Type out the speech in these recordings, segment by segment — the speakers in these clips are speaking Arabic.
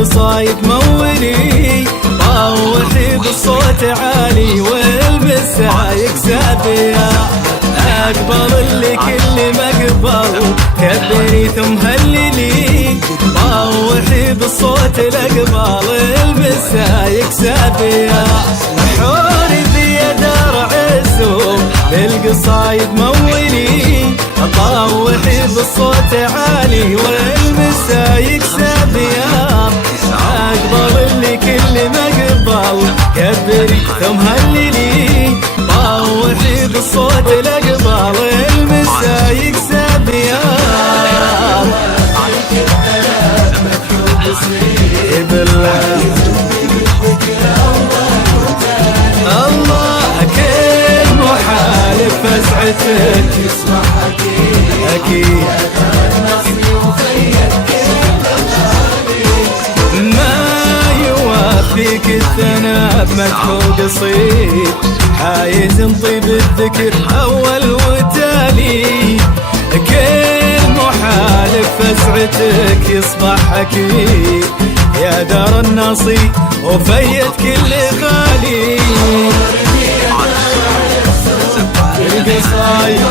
للقصايد مولي، طوحي بالصوت عالي والمسا يكسب يا أقبل اللي كل مقبل، كبري ثم هللي طوحي بالصوت الأقبال المسا يكسب يا حوري ذي دار عزوم للقصايد مولي، طوحي بالصوت عالي والمسا يكسب يا أقبل اللي كل مقبل، كبري ثم هللي طوحي بالصوت الأقبال المسا يكسب يا بالله الله كل محالف فزعتك يصبح أكيد ما يوافيك الثناء بمدح قصيد، حايز طيب الذكر أول وتالي، كل محالف فزعتك يصبح أكيد يا دار النصي وفيت كل غالي، القصايد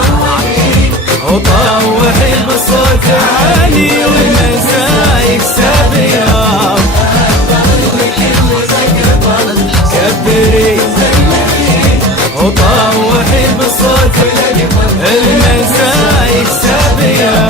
وطوحي بالصوت عالي والمسا يكسب يا كبري وطوحي بالصوت المسا يكسب يا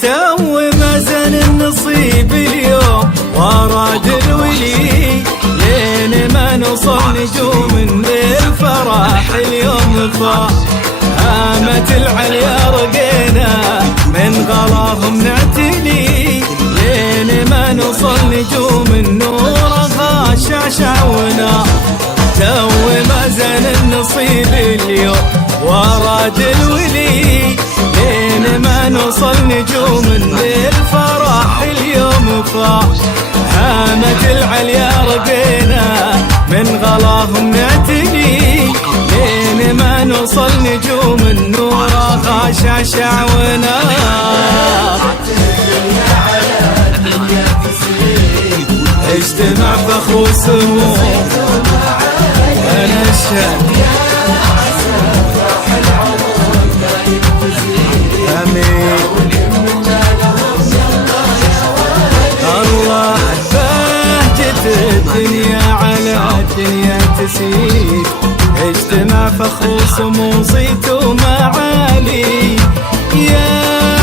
تو ما زال النصيب اليوم وراد الولي، لين ما نوصل نجوم للفرح اليوم فاح، هامت العليا رقينا من غلاهم نعتلي، لين ما نوصل نجوم النور شعشعونا، تو ما زال النصيب اليوم وراد الولي، لين ما نوصل نجوم للفرح اليوم فاح، هامت العليا رقينا من غلاهم نعتلي، لين ما نوصل نجوم النور شعشعونا، اجتمع فخر وسمو ونشهد الله بهجة الدنيا على الدنيا تسيد، اجتمع فخر وسمو صيت ومعالي، يا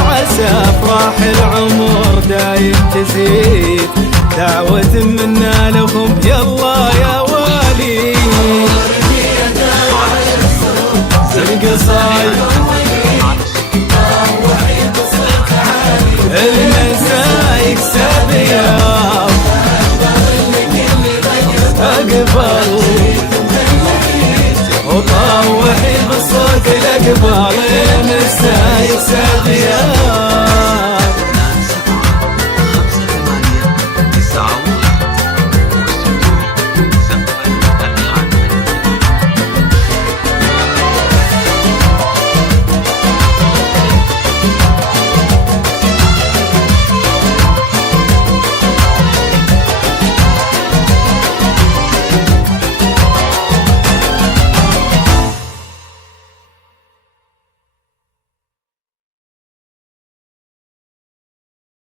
عسى افراح العمر دايم تزيد، دعوة منا لهم يلا يا والي، القصايد المسا يكسب يا أقبل وطوحي بالصوت الأقبال المسا يكسب يا